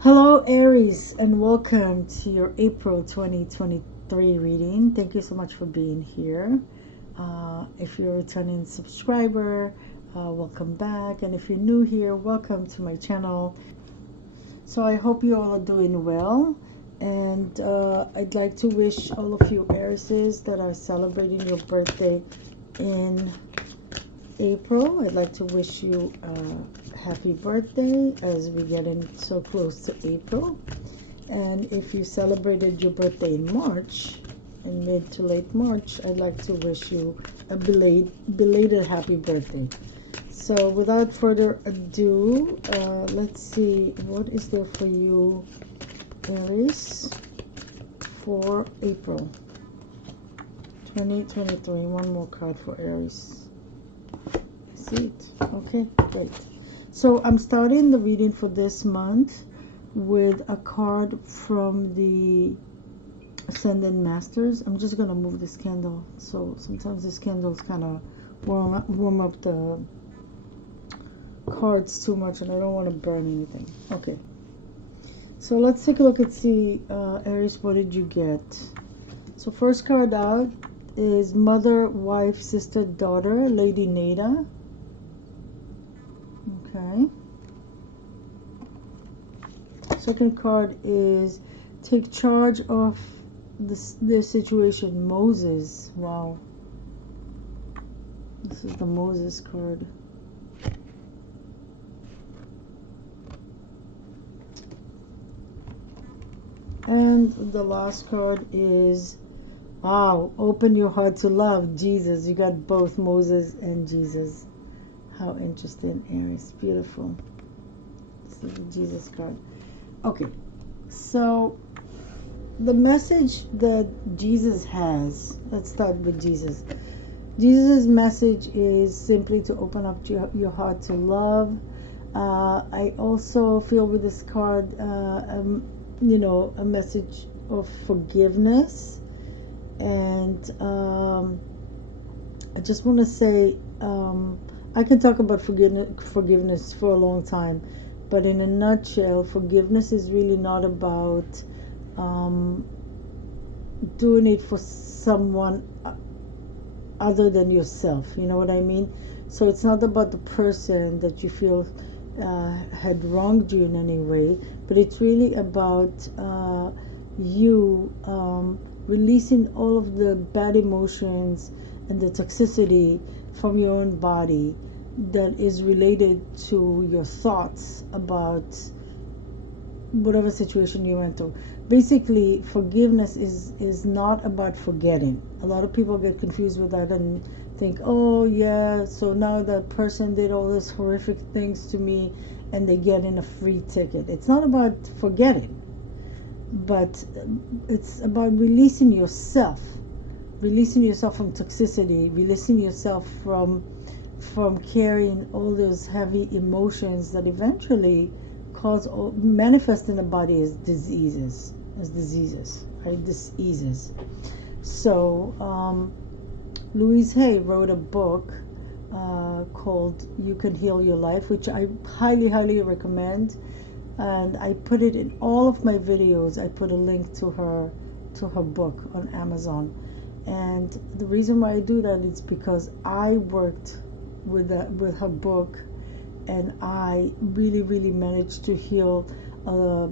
Hello, Aries, and welcome to your April 2023 reading. Thank you so much for being here. If you're a returning subscriber, welcome back. And if you're new here, welcome to my channel. So I hope you all are doing well. And I'd like to wish all of you Aries that are celebrating your birthday in April. I'd like to wish you a happy birthday as we're getting so close to April. And if you celebrated your birthday in March, in mid to late March, I'd like to wish you a belated happy birthday. So without further ado, let's see what is there for you, Aries, for April 2023. One more card for Aries. See it. Okay, great. So I'm starting the reading for this month with a card from the Ascendant Masters. I'm just going to move this candle. So sometimes this candles kind of warm up the cards too much, and I don't want to burn anything. Okay. So let's take a look and see, Aries, what did you get? So first card out is Mother, Wife, Sister, Daughter, Lady Nada. Okay. Second card is take charge of this situation, Moses. Wow. This is the Moses card. And the last card is, wow, open your heart to love, Jesus. You got both Moses and Jesus. How interesting, Aries. Beautiful. This is the Jesus card. Okay, so the message that Jesus has, let's start with Jesus. Jesus' message is simply to open up your heart to love. I also feel with this card, a message of forgiveness. And I just want to say, I can talk about forgiveness for a long time, but in a nutshell, forgiveness is really not about doing it for someone other than yourself. You know what I mean? So it's not about the person that you feel had wronged you in any way, but it's really about you releasing all of the bad emotions and the toxicity from your own body that is related to your thoughts about whatever situation you went through. Basically, forgiveness is not about forgetting. A lot of people get confused with that and think, oh yeah, so now that person did all these horrific things to me and they get in a free ticket. It's not about forgetting, but it's about releasing yourself from toxicity, releasing yourself from carrying all those heavy emotions that eventually manifest in the body as diseases, right? Diseases. So Louise wrote a book called You Can Heal Your Life, which I highly recommend, and I put it in all of my videos. I put a link to her book on Amazon. And the reason why I do that is because I worked with her book, and I really managed to heal a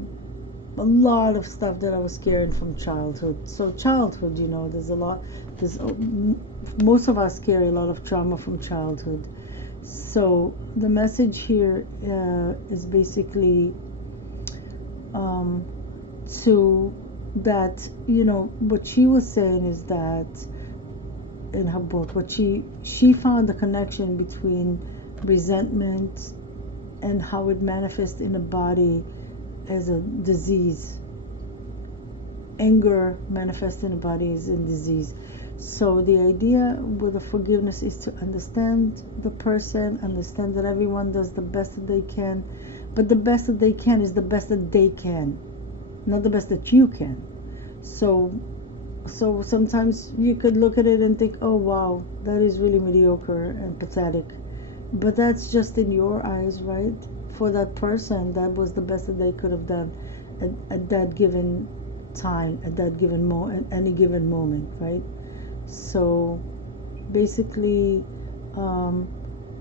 lot of stuff that I was carrying from childhood. So childhood, there's most of us carry a lot of trauma from childhood. So the message here is basically to that, what she was saying is that in her book, what she found the connection between resentment and how it manifests in the body as a disease. Anger manifests in the body as a disease. So the idea with the forgiveness is to understand the person, understand that everyone does the best that they can, but the best that they can is the best that they can, not the best that you can. So sometimes you could look at it and think, oh wow, that is really mediocre and pathetic. But that's just in your eyes, right? for that person, that was the best that they could have done at that given time, at that given moment, at any given moment, right? So basically,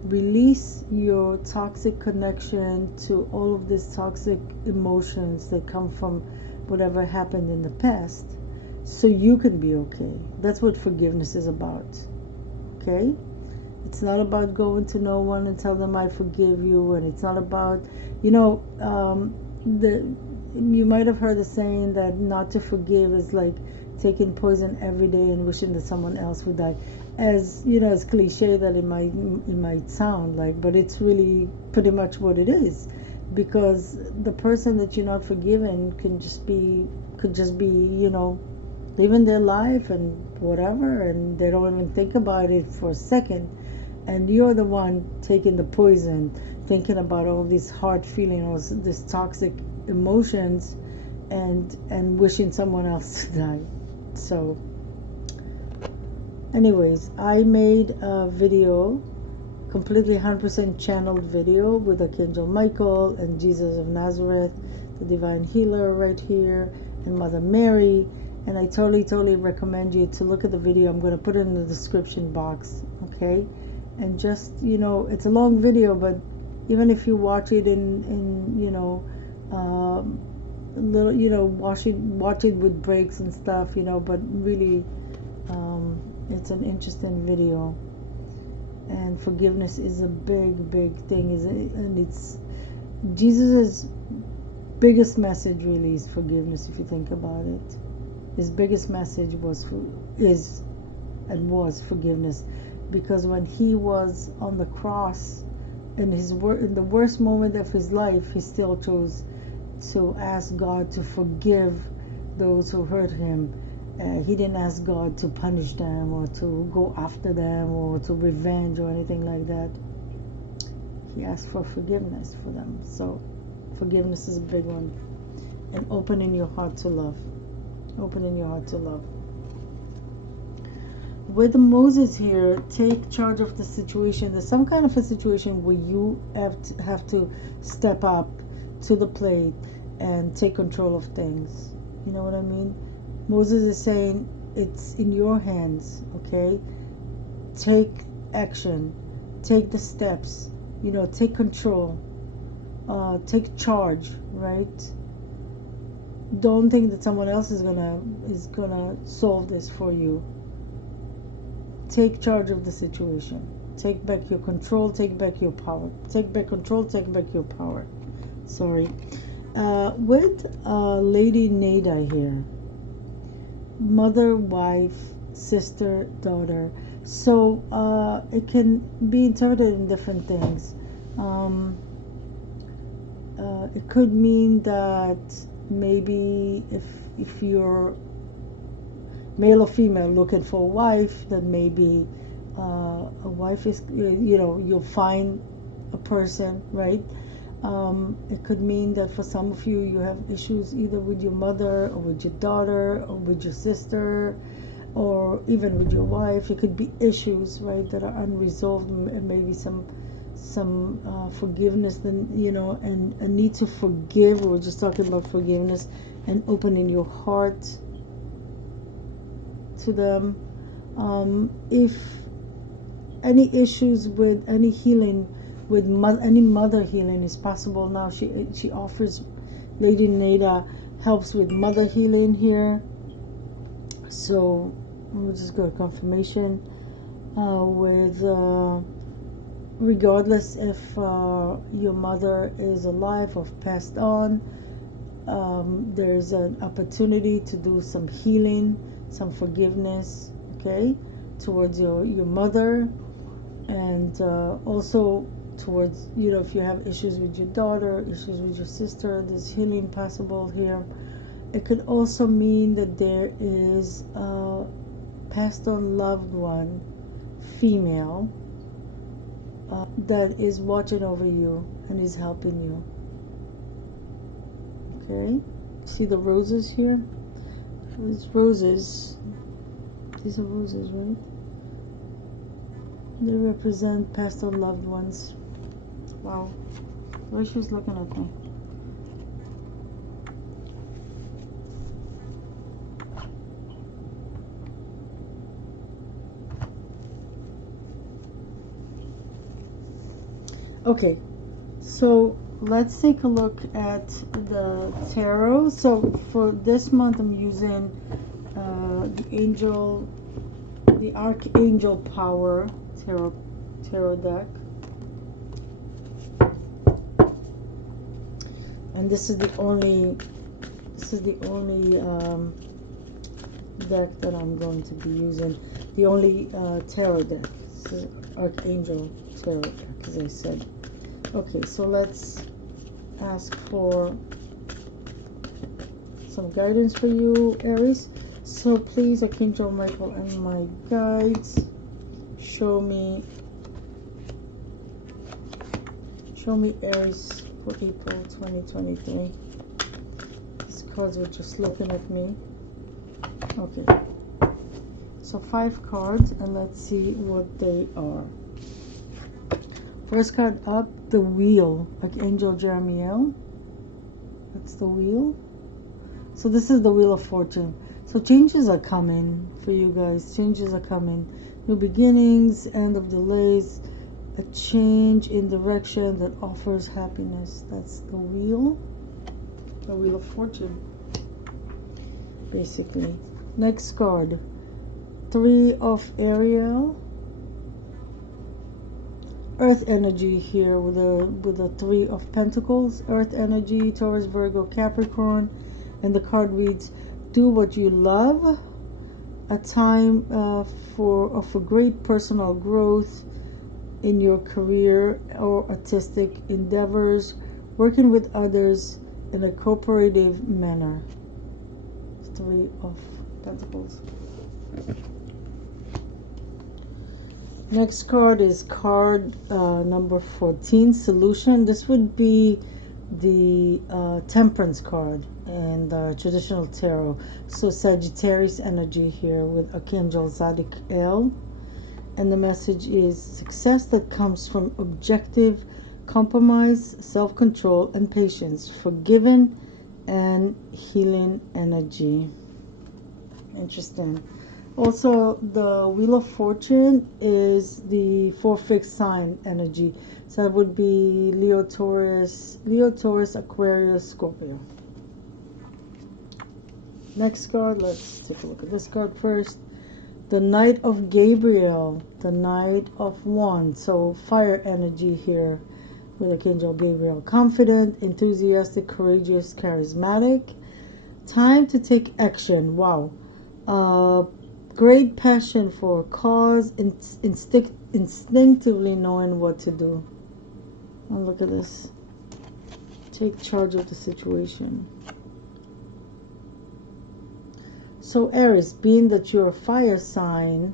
release your toxic connection to all of these toxic emotions that come from whatever happened in the past, so you can be okay. That's what forgiveness is about. Okay? It's not about going to no one and tell them I forgive you, and it's not about, you might have heard the saying that not to forgive is like taking poison every day and wishing that someone else would die. As as cliche that it might sound like, but it's really pretty much what it is, because the person that you're not forgiving could just be living their life and whatever, and they don't even think about it for a second, and you're the one taking the poison, thinking about all these hard feelings, all these toxic emotions, and wishing someone else to die. So anyways, I made a video, completely 100% channeled video, with Archangel Michael and Jesus of Nazareth, the divine healer right here, and Mother Mary. And I totally recommend you to look at the video. I'm going to put it in the description box, okay? And just, it's a long video, but even if you watch it in little, watch it with breaks and stuff, but really, it's an interesting video. And forgiveness is a big thing, and it's Jesus's biggest message really is forgiveness. If you think about it, his biggest message was forgiveness, because when he was on the cross, in the worst moment of his life, he still chose to ask God to forgive those who hurt him. He didn't ask God to punish them or to go after them or to revenge or anything like that. He asked for forgiveness for them. So forgiveness is a big one. And opening your heart to love. Opening your heart to love. With Moses here, take charge of the situation. There's some kind of a situation where you have to step up to the plate and take control of things. You know what I mean? Moses is saying, it's in your hands, okay? Take action. Take the steps. Take control. Take charge, right? Don't think that someone else is gonna solve this for you. Take charge of the situation. Take back your control. Take back your power. Take back control. Take back your power. Sorry. With Lady Nada here. Mother, wife, sister, daughter. So it can be interpreted in different things. It could mean that maybe if you're male or female looking for a wife, then maybe a wife is, you'll find a person, right? It could mean that for some of you, you have issues either with your mother or with your daughter or with your sister or even with your wife. It could be issues, right, that are unresolved, and maybe some forgiveness, then, and a need to forgive. We're just talking about forgiveness and opening your heart to them. If any issues with any healing, with any mother healing is possible now. She offers, Lady Nada helps with mother healing here. So we'll just go to confirmation with regardless if your mother is alive or passed on, there's an opportunity to do some healing, some forgiveness, okay, towards your mother, and also towards, if you have issues with your daughter, issues with your sister, there's healing possible here. It could also mean that there is a passed on loved one, female, that is watching over you and is helping you. Okay, see the roses here? These roses, these are roses, right? They represent passed on loved ones. Wow. The way she's looking at me. Okay, so let's take a look at the tarot. So for this month, I'm using the Archangel Power tarot deck, and this is the only deck that I'm going to be using. The only tarot deck. This is Archangel tarot deck, as I said. Okay, so let's ask for some guidance for you, Aries. So please, Archangel Michael and my guides, show me Aries for April 2023. These cards were just looking at me. Okay, so 5 cards, and let's see what they are. First card up, the Wheel, Archangel Jeremiel. That's the Wheel. So this is the Wheel of Fortune. So changes are coming for you guys. Changes are coming. New beginnings, end of delays, a change in direction that offers happiness. That's the Wheel of Fortune, basically. Next card, 3 of Ariel. Earth energy here with a 3 of Pentacles. Earth energy, Taurus, Virgo, Capricorn, and the card reads, "Do what you love." A time for great personal growth in your career or artistic endeavors, working with others in a cooperative manner. 3 of Pentacles. Next card is card number 14, Solution. This would be the Temperance card in the traditional tarot. So Sagittarius energy here with Archangel Zadkiel. And the message is success that comes from objective compromise, self-control, and patience, forgiven and healing energy. Interesting. Also, the Wheel of Fortune is the 4 fixed sign energy. So that would be Leo, Taurus, Aquarius, Scorpio. Next card, let's take a look at this card first. The Knight of Gabriel, the Knight of Wands. So fire energy here with Archangel Gabriel. Confident, enthusiastic, courageous, charismatic. Time to take action. Wow. Great passion for a cause, instinctively knowing what to do. Oh, look at this. Take charge of the situation. So Aries, being that you're a fire sign,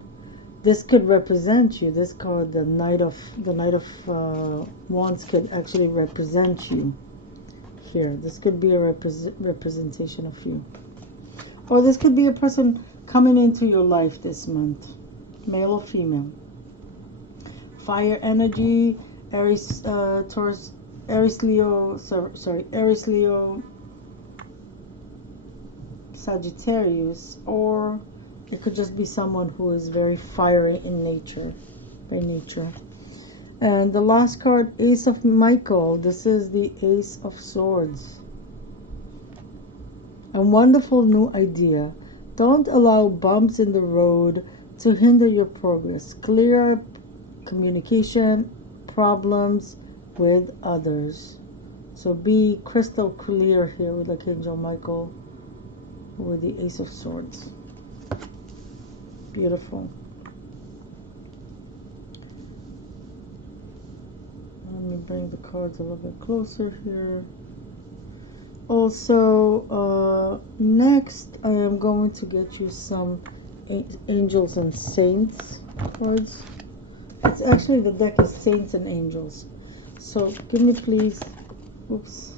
this could represent you. This card, the Knight of Wands, could actually represent you here. This could be a representation of you. Or this could be a person coming into your life this month, male or female. Fire energy, Aries, Taurus, Aries, Leo, Aries, Leo, Sagittarius, or it could just be someone who is very fiery in nature, by nature. And the last card, Ace of Michael. This is the Ace of Swords. A wonderful new idea. Don't allow bumps in the road to hinder your progress. Clear communication problems with others. So be crystal clear here with Archangel Michael with the Ace of Swords. Beautiful. Let me bring the cards a little bit closer here. Also, next I am going to get you some Angels and Saints cards. It's actually, the deck is Saints and Angels. So give me please, oops,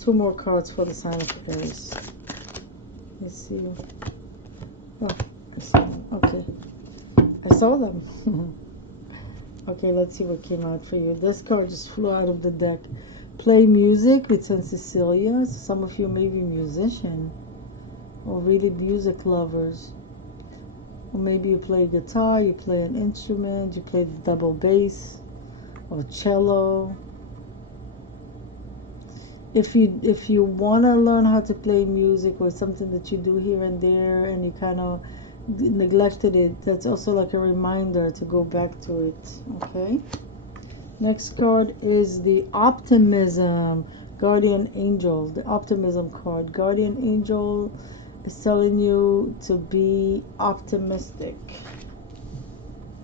2 more cards for the sign of Aries. Let's see. Oh, I saw them. Okay. I saw them. Okay, let's see what came out for you. This card just flew out of the deck. Play music with Saint Cecilia. So some of you may be musician or really music lovers. Or maybe you play guitar, you play an instrument, you play the double bass or cello. If you want to learn how to play music or something that you do here and there and you kind of neglected it, that's also like a reminder to go back to it. Okay, next card is the optimism guardian angel. The optimism card. Guardian angel is telling you to be optimistic,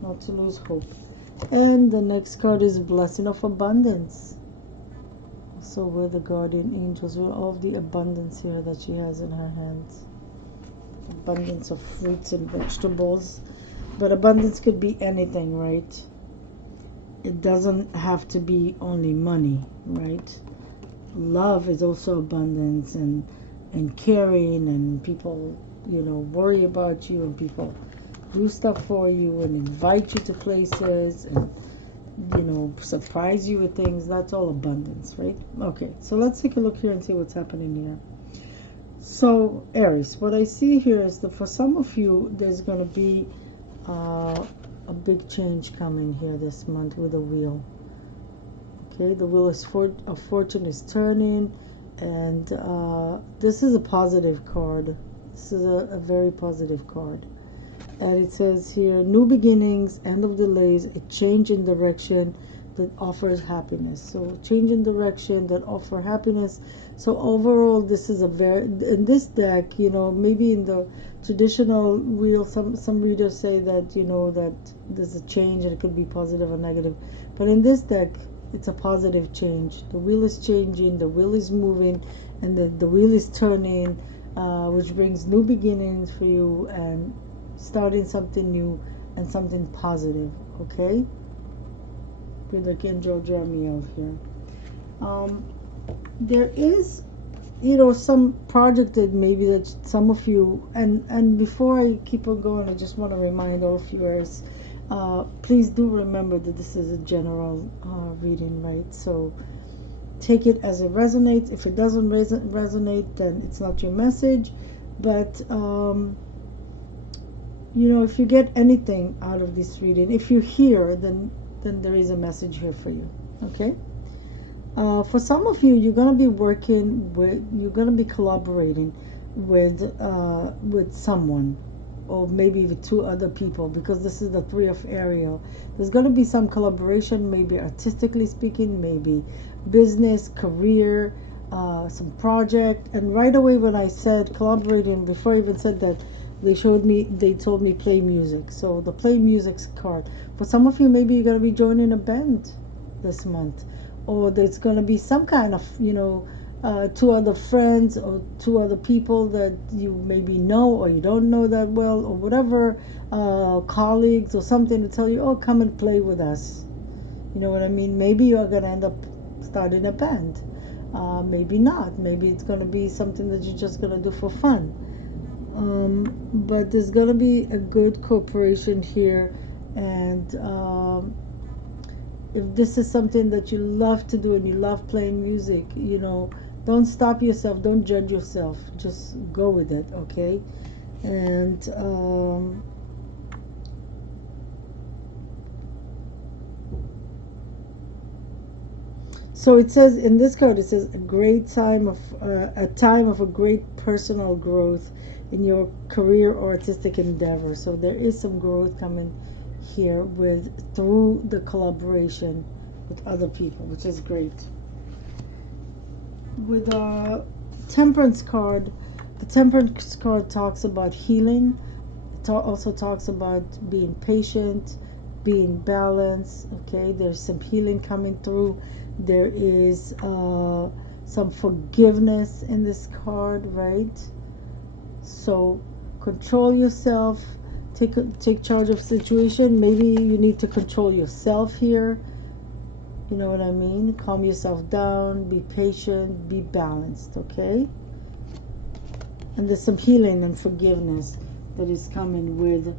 not to lose hope. And the next card is blessing of abundance. So we're the guardian angels, with all of the abundance here that she has in her hands. Abundance of fruits and vegetables. But abundance could be anything, right? It doesn't have to be only money, right? Love is also abundance, and caring, and people, worry about you, and people do stuff for you and invite you to places, and surprise you with things. That's all abundance, right? Okay, so let's take a look here and see what's happening here. So Aries, what I see here is that for some of you there's going to be a big change coming here this month with the wheel. Okay, the wheel of fortune is turning, and this is a positive card. This is a very positive card. And it says here, new beginnings, end of delays, a change in direction that offers happiness. So change in direction that offer happiness. So overall, this is a very, in this deck, maybe in the traditional wheel, some readers say that, that there's a change and it could be positive or negative. But in this deck, it's a positive change. The wheel is changing, the wheel is moving, and the wheel is turning, which brings new beginnings for you and starting something new and something positive. Okay, with Archangel Jeremiel here. There is, some project that maybe that some of you, and before I keep on going, I just want to remind all of you, Aries, please do remember that this is a general reading, right? So take it as it resonates. If it doesn't resonate, then it's not your message. But if you get anything out of this reading, if you hear, then there is a message here for you. Okay. For some of you, you're going to be you're going to be collaborating with someone, or maybe with two other people, because this is the Three of Ariel. There's going to be some collaboration, maybe artistically speaking, maybe business, career, some project. And right away when I said collaborating, before I even said that, they told me play music. So the play music card. For some of you, maybe you're going to be joining a band this month, or there's going to be some kind of, two other friends or two other people that you maybe know or you don't know that well, or whatever, colleagues or something, to tell you, oh, come and play with us. You know what I mean? Maybe you're going to end up starting a band. Maybe not. Maybe it's going to be something that you're just going to do for fun. But there's going to be a good cooperation here, and if this is something that you love to do and you love playing music, don't stop yourself, don't judge yourself, just go with it. Okay. And so it says in this card, it says a time of a great personal growth in your career or artistic endeavor. So there is some growth coming here through the collaboration with other people, which is great. With a Temperance card, the Temperance card talks about healing. It also talks about being patient, being balanced. Okay, there's some healing coming through. There is some forgiveness in this card, right? So control yourself, take charge of situation. Maybe you need to control yourself here. You know what I mean? Calm yourself down, be patient, be balanced. Okay. And there's some healing and forgiveness that is coming with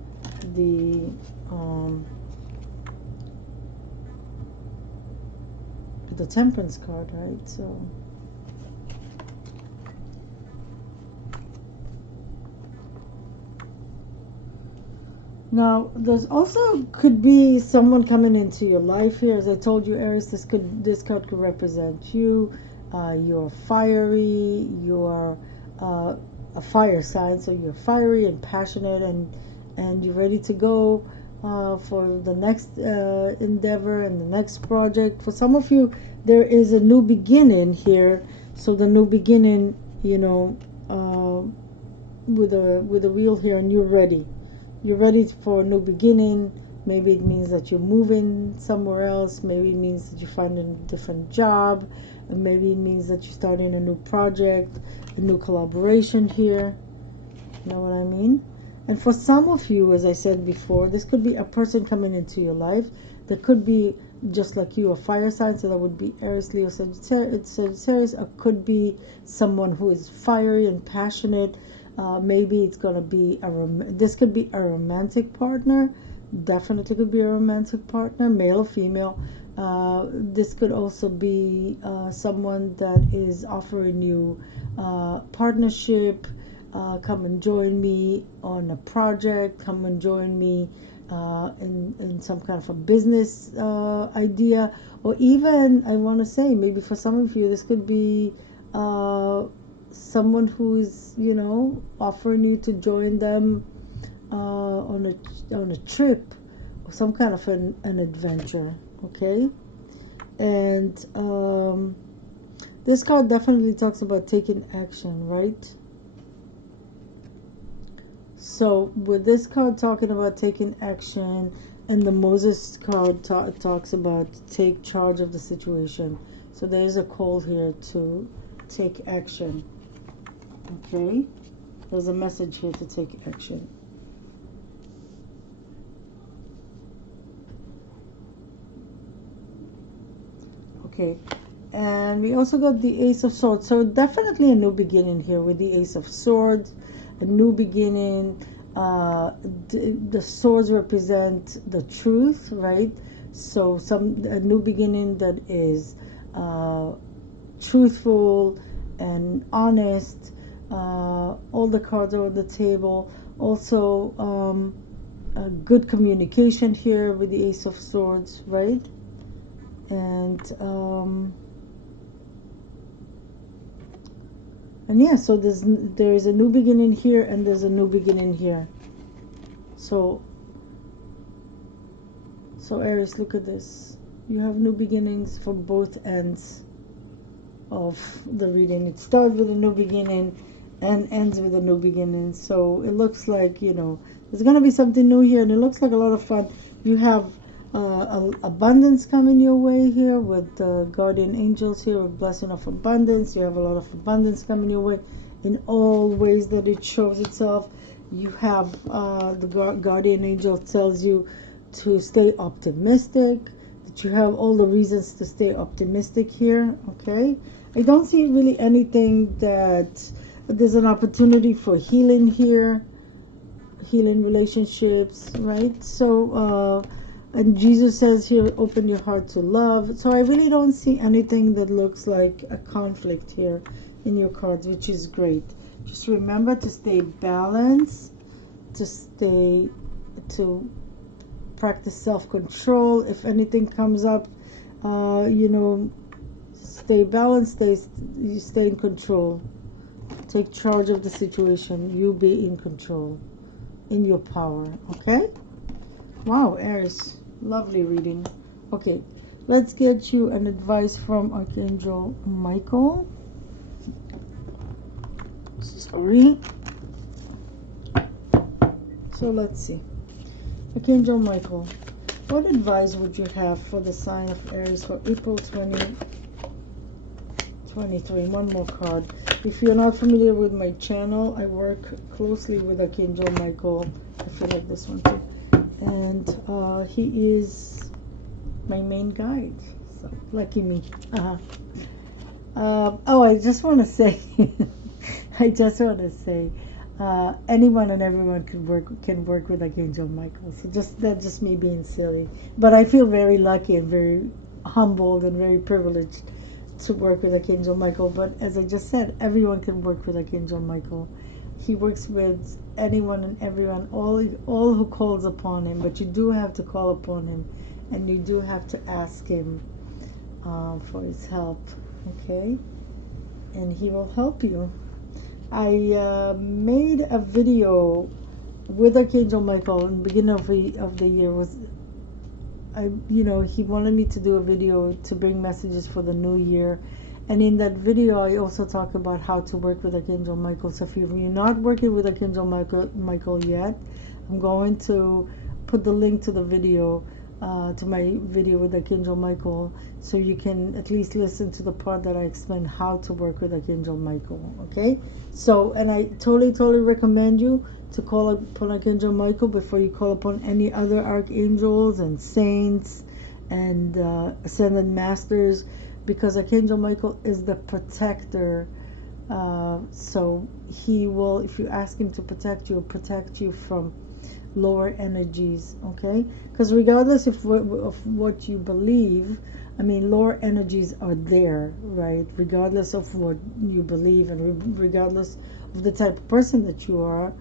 the the Temperance card, right? So now there's also could be someone coming into your life here. As I told you, Aries, this card could represent you. You're fiery. You're a fire sign, so you're fiery and passionate, and you're ready to go for the next endeavor and the next project. For some of you, there is a new beginning here. So the new beginning, you know, with a wheel here, and you're ready. You're ready for a new beginning. Maybe it means that you're moving somewhere else. Maybe it means that you're finding a different job. And maybe it means that you're starting a new project, a new collaboration here. You know what I mean? And for some of you, as I said before, this could be a person coming into your life. That could be just like you, a fire sign. So that would be Aries, Leo, Sagittarius. Or could be someone who is fiery and passionate. Maybe it's gonna be this could be a romantic partner. Definitely could be a romantic partner, male or female. This could also be someone that is offering you partnership. Come and join me on a project. Come and join me in some kind of a business idea, or even I want to say maybe for some of you this could be someone who is, you know, offering you to join them on a trip or some kind of an adventure. Okay, and this card definitely talks about taking action, right? So with this card talking about taking action, and the Moses card talks about take charge of the situation. So there's a call here to take action. Okay, there's a message here to take action. Okay, and we also got the Ace of Swords. So definitely a new beginning here with the Ace of Swords, a new beginning. The swords represent the truth, right? So a new beginning that is truthful and honest. All the cards are on the table. Also, a good communication here with the Ace of Swords, right? And yeah, so there is a new beginning here, and there's a new beginning here. So Aries, look at this. You have new beginnings for both ends of the reading. It starts with a new beginning and ends with a new beginning. So it looks like, you know, there's going to be something new here, and it looks like a lot of fun. You have abundance coming your way here with guardian angels here, with blessing of abundance. You have a lot of abundance coming your way in all ways that it shows itself. You have the guardian angel tells you to stay optimistic, that you have all the reasons to stay optimistic here. Okay, I don't see really anything that there's an opportunity for healing here, healing relationships, right? So and Jesus says here, open your heart to love. So I really don't see anything that looks like a conflict here in your cards, which is great. Just remember to stay balanced, to practice self-control. If anything comes up, you know, stay balanced, stay in control. Take charge of the situation. You be in control, in your power. Okay? Wow, Aries. Lovely reading. Okay, let's get you an advice from Archangel Michael. Sorry. So let's see. Archangel Michael, what advice would you have for the sign of Aries for April 2023? One more card. If you're not familiar with my channel, I work closely with Archangel Michael. I feel like this one too. And he is my main guide. So lucky me. Oh, I just want to say, anyone and everyone can work with Archangel Michael. So that's just me being silly. But I feel very lucky and very humbled and very privileged to work with Archangel Michael. But as I just said, everyone can work with Archangel Michael. He works with anyone and everyone, all who calls upon him. But you do have to call upon him, and you do have to ask him for his help. Okay, and he will help you. I made a video with Archangel Michael in the beginning of the year. He wanted me to do a video to bring messages for the new year. And in that video, I also talk about how to work with Archangel Michael. So if you're not working with Archangel Michael yet, I'm going to put the link to the video, to my video with Archangel Michael, so you can at least listen to the part that I explain how to work with Archangel Michael. Okay? So, and I totally recommend you to call upon Archangel Michael before you call upon any other archangels and saints and ascended masters, because Archangel Michael is the protector. So he will, if you ask him to protect you from lower energies. Okay, because regardless of what you believe, I mean, lower energies are there, right? Regardless of what you believe, and regardless of the type of person that you are,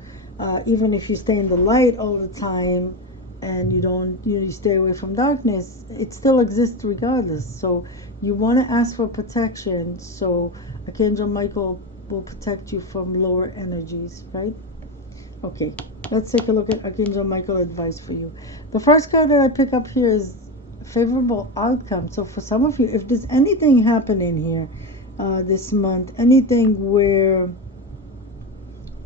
even if you stay in the light all the time and you stay away from darkness, it still exists regardless. So you want to ask for protection, so Archangel Michael will protect you from lower energies, right? Okay, let's take a look at Archangel Michael advice for you. The first card that I pick up here is favorable outcome. So for some of you, if there's anything happening here this month, anything where,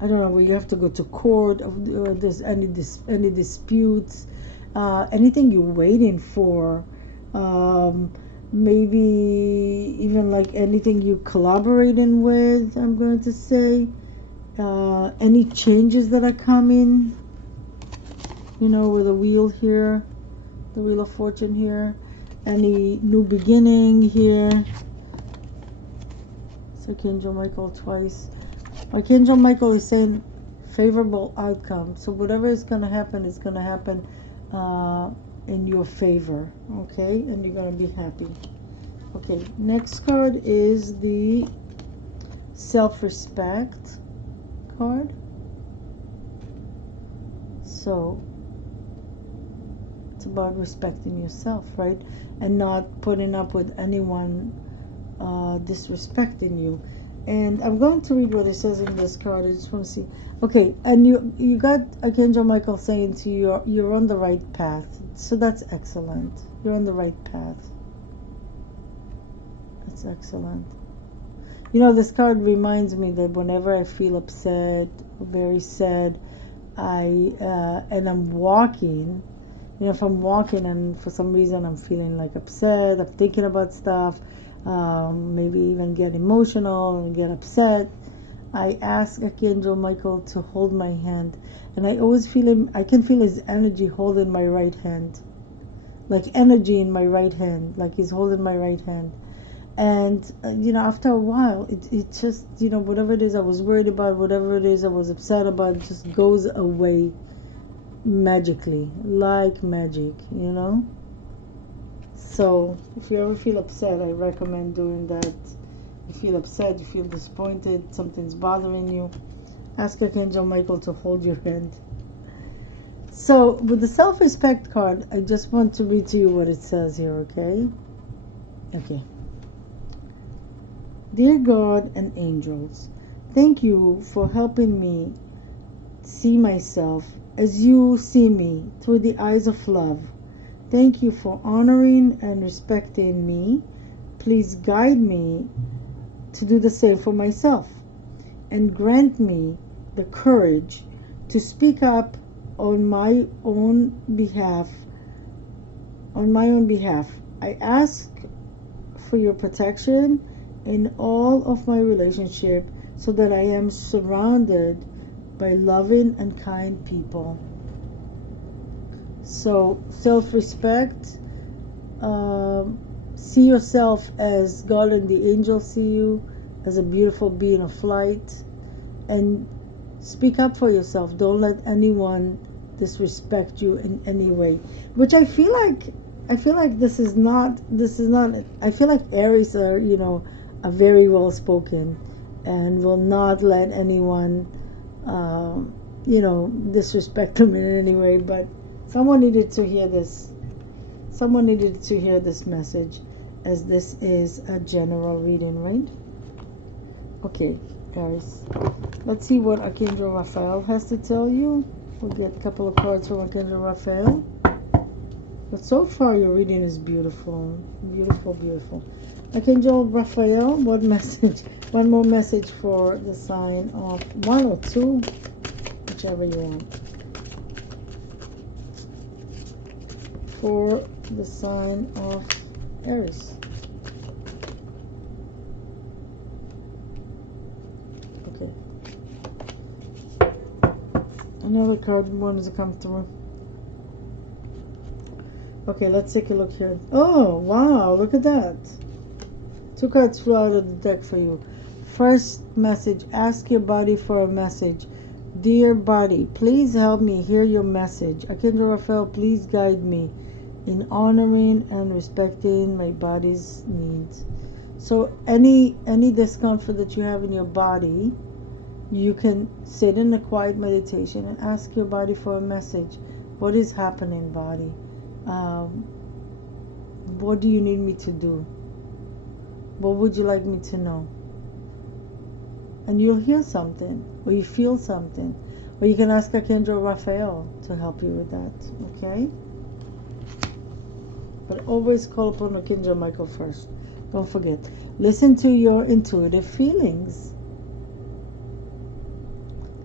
I don't know, where you have to go to court, or there's any disputes, anything you're waiting for, maybe even like anything you're collaborating with, I'm going to say, any changes that are coming, with the wheel here, the Wheel of Fortune here, any new beginning here. It's Archangel Michael twice. Archangel Michael is saying favorable outcome. So whatever is going to happen is going to happen in your favor, okay? And you're going to be happy. Okay, next card is the self-respect card. So it's about respecting yourself, right? And not putting up with anyone disrespecting you. And I'm going to read what it says in this card. I just want to see. Okay, and you got Archangel Michael saying to you, you're on the right path. So that's excellent. You're on the right path. That's excellent. This card reminds me that whenever I feel upset, very sad, and I'm walking, if I'm walking and for some reason I'm feeling like upset, I'm thinking about stuff, maybe even get emotional and get upset, I ask Archangel Michael to hold my hand, and I always feel him. I can feel his energy holding my right hand, like energy in my right hand, like he's holding my right hand. And after a while, it just, whatever it is I was worried about, whatever it is I was upset about, it just goes away magically, like magic. So if you ever feel upset, I recommend doing that. You feel upset, you feel disappointed, something's bothering you, ask Archangel Michael to hold your hand. So with the self-respect card, I just want to read to you what it says here, okay? Okay. Dear God and angels, thank you for helping me see myself as you see me through the eyes of love. Thank you for honoring and respecting me. Please guide me to do the same for myself, and grant me the courage to speak up on my own behalf. I ask for your protection in all of my relationship, so that I am surrounded by loving and kind people. So self-respect, see yourself as God and the angels see you, as a beautiful being of light, and speak up for yourself. Don't let anyone disrespect you in any way, which I feel like I feel like this is not I feel like Aries are, are very well spoken and will not let anyone disrespect them in any way, but someone needed to hear this. Someone needed to hear this message, as this is a general reading, right? Okay, Aries. Let's see what Archangel Raphael has to tell you. We'll get a couple of cards from Archangel Raphael. But so far, your reading is beautiful. Beautiful, beautiful. Archangel Raphael, what message? One more message for the sign of one or two, whichever you want. For the sign of Aries. Okay. Another card wants to come through. Okay, let's take a look here. Oh, wow, look at that. Two cards flew out of the deck for you. First message, ask your body for a message. Dear body, please help me hear your message. Archangel Raphael, please guide me in honoring and respecting my body's needs. So any discomfort that you have in your body, you can sit in a quiet meditation and ask your body for a message. What is happening, body? What do you need me to do? What would you like me to know? And you'll hear something, or you feel something, or you can ask Archangel Raphael to help you with that, okay? But always call upon Archangel Michael first. Don't forget. Listen to your intuitive feelings.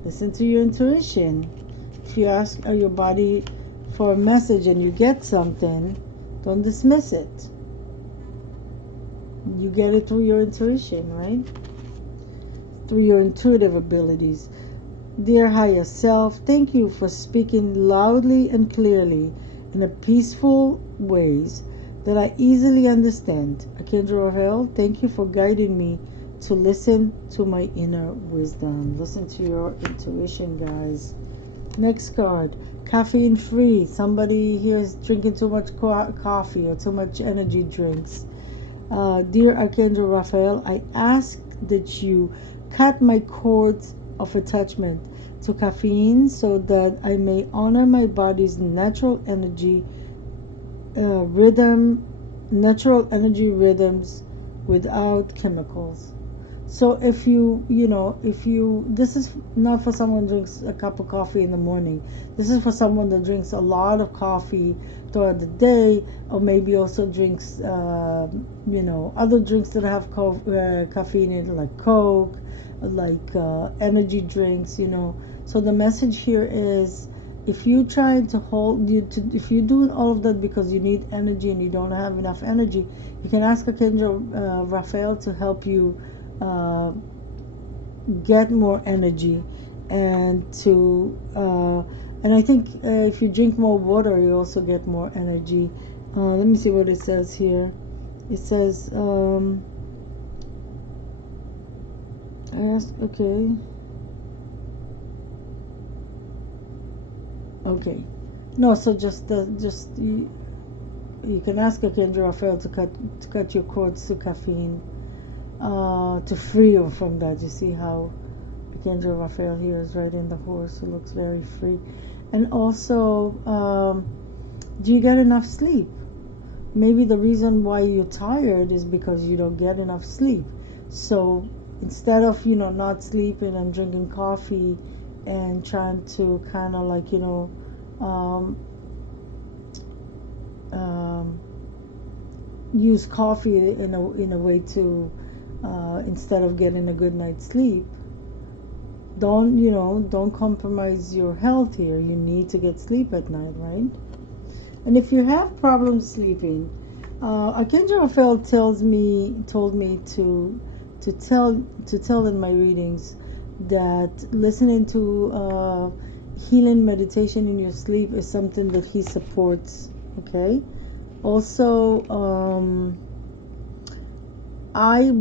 Listen to your intuition. If you ask your body for a message and you get something, don't dismiss it. You get it through your intuition, right? Through your intuitive abilities. Dear higher self, thank you for speaking loudly and clearly in a peaceful ways that I easily understand. Archangel Raphael, thank you for guiding me to listen to my inner wisdom. Listen to your intuition, guys. Next card, caffeine free. Somebody here is drinking too much coffee or too much energy drinks. Dear Archangel Raphael, I ask that you cut my cords of attachment to caffeine so that I may honor my body's natural energy natural energy rhythms without chemicals. So if this is not for someone who drinks a cup of coffee in the morning. This is for someone that drinks a lot of coffee throughout the day, or maybe also drinks, other drinks that have caffeine in it, like Coke, like energy drinks, So the message here is, if you try to if you're doing all of that because you need energy and you don't have enough energy, you can ask Archangel Raphael to help you get more energy, and I think if you drink more water, you also get more energy. Let me see what it says here. It says, I asked, okay. No, so just you can ask Archangel Raphael to cut your cords to caffeine, to free you from that. You see how Archangel Raphael here is riding the horse, who looks very free. And also, do you get enough sleep? Maybe the reason why you're tired is because you don't get enough sleep. So instead of not sleeping and drinking coffee and trying to kind of like use coffee in a way to instead of getting a good night's sleep, don't compromise your health here. You need to get sleep at night, right? And if you have problems sleeping, Archangel Raphael told me to tell in my readings that listening to healing meditation in your sleep is something that he supports. Okay. Also, I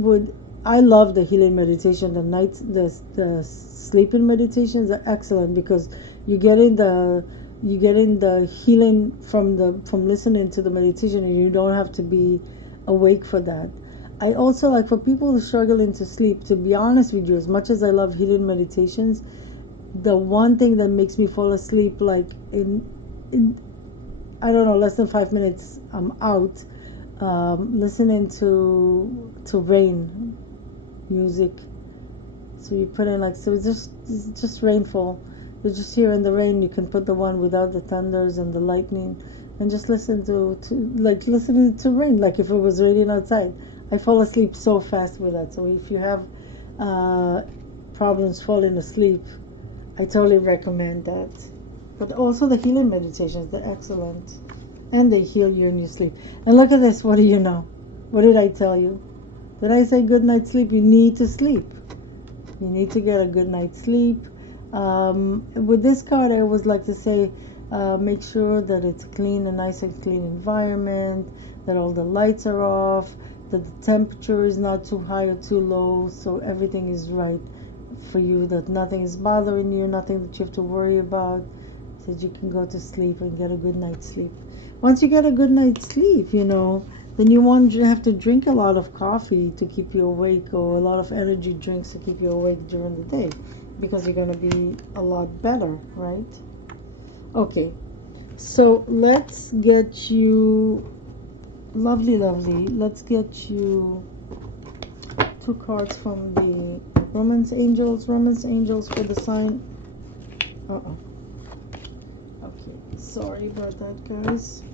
love the healing meditation. The sleeping meditations are excellent because you get in the you getting the healing from listening to the meditation, and you don't have to be awake for that. I also like for people who struggling to sleep, to be honest with you, as much as I love healing meditations, the one thing that makes me fall asleep, like in I don't know, less than 5 minutes, I'm out. Listening to rain music. So you put in like, so it's just rainfall. You're just hearing the rain. You can put the one without the thunders and the lightning, and just listen to like listening to rain, like if it was raining outside. I fall asleep so fast with that. So if you have problems falling asleep, I totally recommend that. But also the healing meditations, they're excellent. And they heal you in your sleep. And look at this, what do you know? What did I tell you? Did I say good night's sleep? You need to sleep. You need to get a good night's sleep. With this card, I always like to say, make sure that it's clean, a nice and clean environment, that all the lights are off, that the temperature is not too high or too low, so everything is right for you, that nothing is bothering you, nothing that you have to worry about, so that you can go to sleep and get a good night's sleep. Once you get a good night's sleep, then you won't have to drink a lot of coffee to keep you awake, or a lot of energy drinks to keep you awake during the day, because you're going to be a lot better, right? Okay, so let's get you, lovely, let's get you 2 cards from the Romance Angels for the sign. Okay, sorry about that, guys.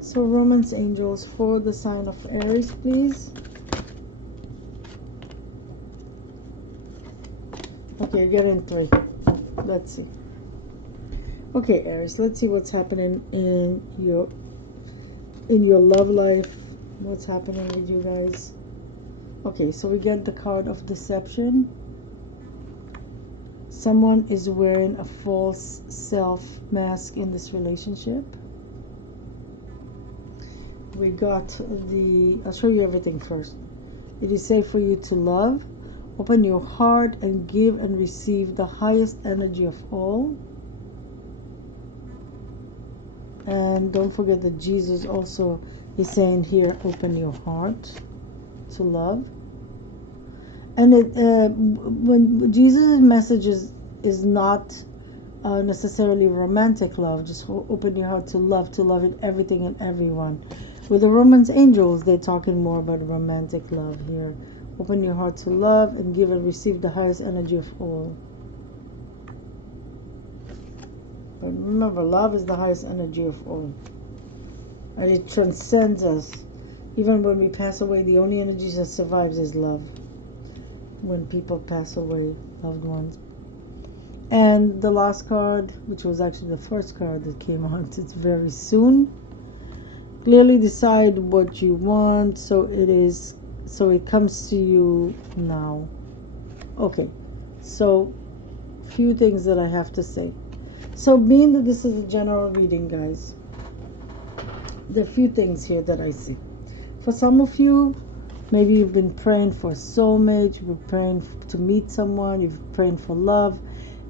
So Romance Angels for the sign of Aries, please. Okay, you're getting 3. Let's see. Okay, Aries, let's see what's happening in your love life. What's happening with you guys? Okay, so we get the card of deception. Someone is wearing a false self mask in this relationship. We got I'll show you everything first. It is safe for you to love. Open your heart and give and receive the highest energy of all. And don't forget that Jesus also is saying here, open your heart to love. And when Jesus' message is not necessarily romantic love, just open your heart to love in everything and everyone. With the Romance Angels, they're talking more about romantic love here. Open your heart to love and give and receive the highest energy of all. But remember, love is the highest energy of all. And it transcends us. Even when we pass away, the only energy that survives is love. When people pass away, loved ones. And the last card, which was actually the first card that came out, it's very soon. Clearly decide what you want, so it comes to you now. Okay, so few things that I have to say. So being that this is a general reading, guys, there are a few things here that I see. For some of you, maybe you've been praying for a soulmate, you've been praying to meet someone, you've been praying for love,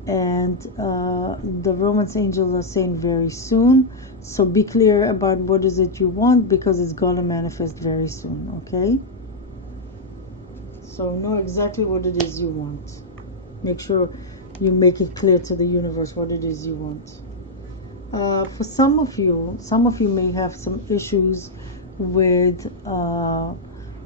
and the Romance Angels are saying very soon. So be clear about what is it you want, because it's going to manifest very soon, okay? So know exactly what it is you want. Make sure you make it clear to the universe what it is you want. For some of you may have some issues with,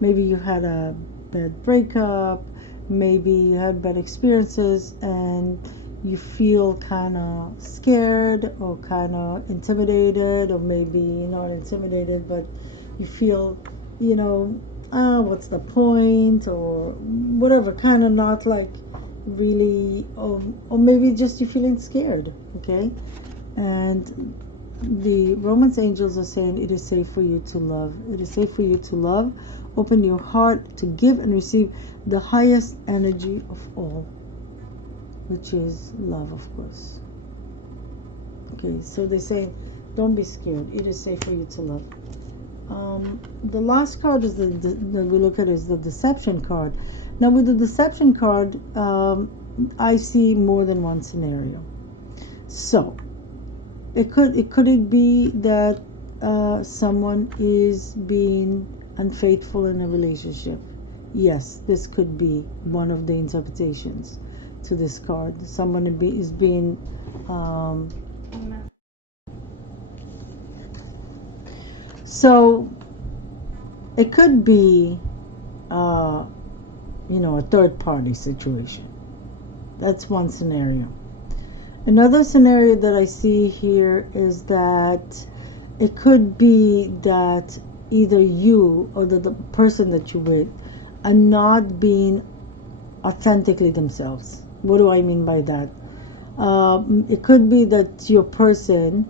maybe you had a bad breakup, maybe you had bad experiences, and you feel kind of scared or kind of intimidated, or maybe not intimidated, but you feel, what's the point, or whatever, kind of not like really, or maybe just you're feeling scared, okay? And the Romance Angels are saying it is safe for you to love. It is safe for you to love. Open your heart to give and receive the highest energy of all, which is love, of course. Okay, so they say, don't be scared. It is safe for you to love. The last card is that we look at is the deception card. Now, with the deception card, I see more than one scenario. So, Could it be that someone is being unfaithful in a relationship? Yes, this could be one of the interpretations to this card. Someone is being so it could be uh, a third party situation. That's one scenario. Another scenario that I see here is that it could be that either you or the person that you're with are not being authentically themselves. What do I mean by that? It could be that your person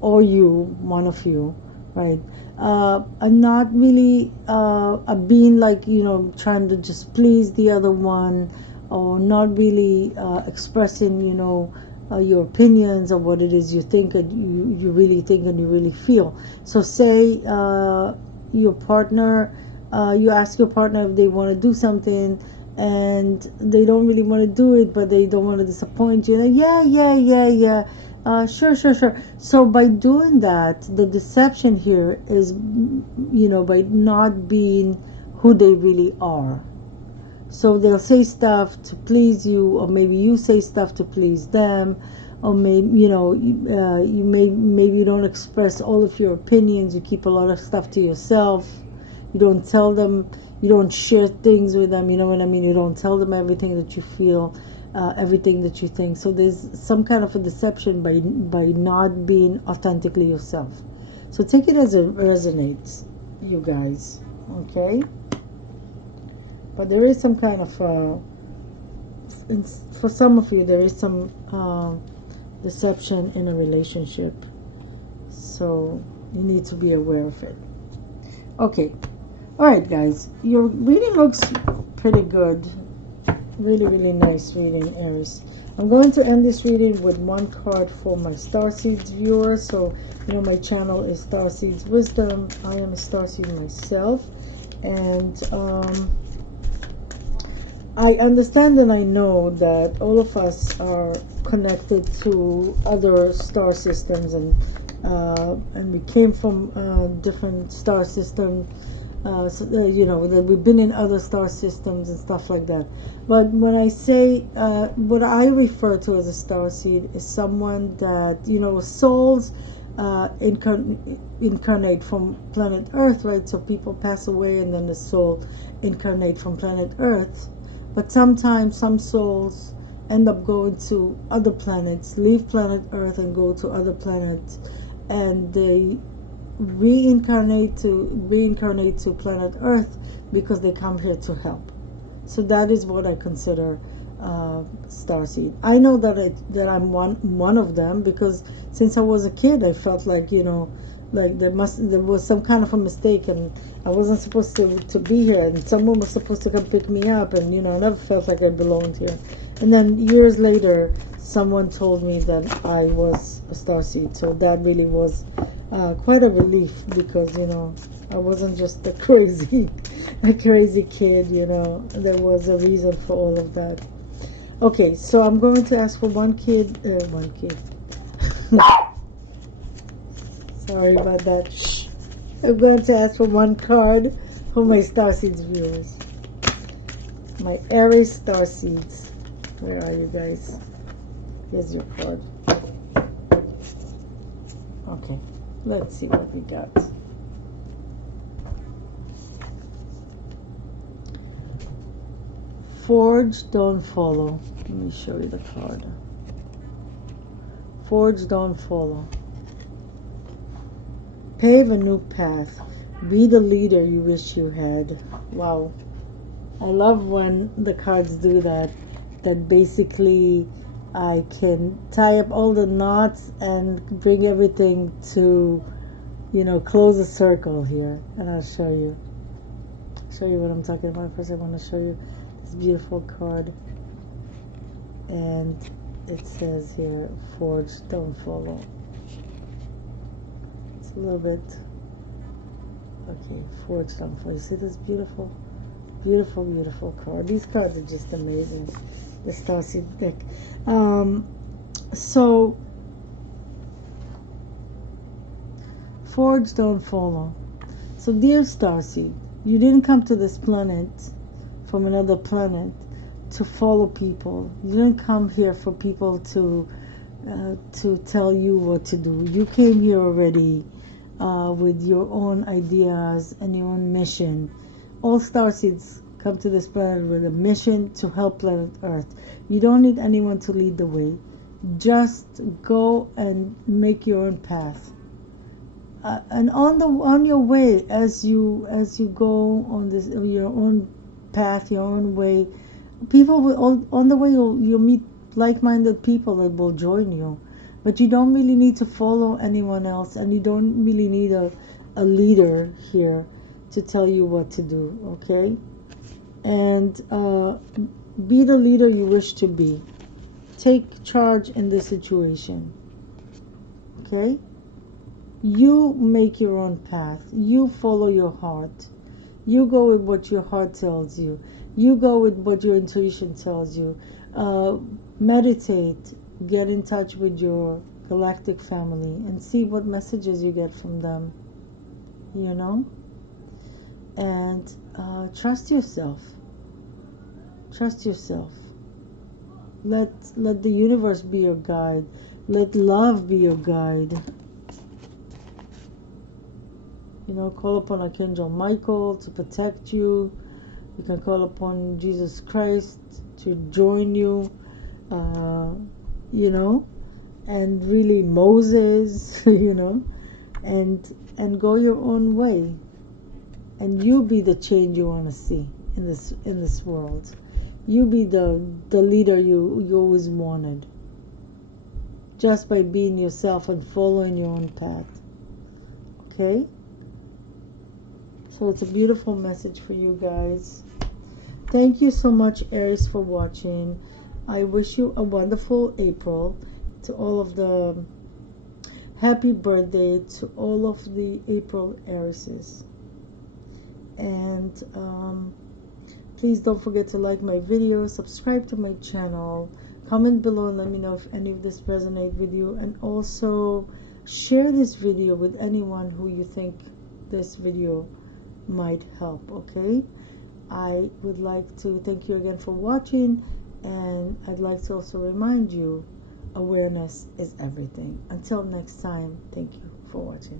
or you, one of you, right, are not really are being like, trying to just please the other one, or not really expressing, your opinions or what it is you think and you really think and you really feel. So say your partner, you ask your partner if they want to do something, and they don't really want to do it, but they don't want to disappoint you. And yeah, yeah, yeah, yeah. Sure, sure, sure. So by doing that, the deception here is, by not being who they really are. So they'll say stuff to please you, or maybe you say stuff to please them, or maybe you maybe you don't express all of your opinions. You keep a lot of stuff to yourself. You don't tell them. You don't share things with them. You know what I mean? You don't tell them everything that you feel, everything that you think. So there's some kind of a deception by not being authentically yourself. So take it as it resonates, you guys. Okay. But there is some kind of for some of you there is some deception in a relationship, so you need to be aware of it. Okay, all right, guys, your reading looks pretty good. Really, really nice reading, Aries. I'm going to end this reading with one card for my Starseeds viewers. So my channel is Starseeds Wisdom. I am a Starseed myself, and I understand and I know that all of us are connected to other star systems, and we came from different star systems. So, that we've been in other star systems and stuff like that. But when I say what I refer to as a star seed is someone that souls incarnate from planet Earth, right? So people pass away and then the soul incarnate from planet Earth. But sometimes some souls end up going to other planets, leave planet Earth and go to other planets, and they reincarnate to planet Earth because they come here to help. So that is what I consider starseed. I know that I'm one of them, because since I was a kid I felt like like there was some kind of a mistake, and I wasn't supposed to be here, and someone was supposed to come pick me up, and I never felt like I belonged here. And then years later someone told me that I was a starseed, so that really was quite a relief, because I wasn't just a crazy kid. There was a reason for all of that. Okay, so I'm going to ask for one kid. Sorry about that. Shh. I'm going to ask for one card for my Starseeds viewers. My Aries Starseeds. Where are you guys? Here's your card. Okay, let's see what we got. Forge, don't follow. Let me show you the card. Forge, don't follow. Pave a new path. Be the leader you wish you had. Wow. I love when the cards do that. That basically I can tie up all the knots and bring everything to, close a circle here. And I'll show you what I'm talking about. First I want to show you this beautiful card. And it says here, forge, don't follow. It's a little bit, okay, forge, don't follow. You see this beautiful, beautiful, beautiful card. These cards are just amazing. The Starseed deck. So Forge, don't follow. So dear Starseed, you didn't come to this planet from another planet to follow people. You didn't come here for people to tell you what to do. You came here already with your own ideas and your own mission. All starseeds come to this planet with a mission to help planet Earth. You don't need anyone to lead the way. Just go and make your own path. And on your way, as you go on this your own path, your own way, people will on the way you'll meet like-minded people that will join you. But you don't really need to follow anyone else, and you don't really need a leader here to tell you what to do, okay? And be the leader you wish to be. Take charge in this situation, okay? You make your own path. You follow your heart. You go with what your heart tells you. You go with what your intuition tells you. Meditate. Get in touch with your galactic family and see what messages you get from them. You know? And trust yourself. Trust yourself. Let the universe be your guide. Let love be your guide. You know, call upon Archangel Michael to protect you. You can call upon Jesus Christ to join you. You know, and really Moses, you know, and go your own way, and you be the change you want to see in this world. You be the leader you always wanted, just by being yourself and following your own path. Okay? So it's a beautiful message for you guys. Thank you so much, Aries, for watching. I wish you a wonderful April. To all of the happy birthday to all of the April Arieses. And please don't forget to like my video, subscribe to my channel, comment below and let me know if any of this resonates with you, and also share this video with anyone who you think this video might help. Okay, I would like to thank you again for watching, and I'd like to also remind you, awareness is everything. Until next time, thank you for watching.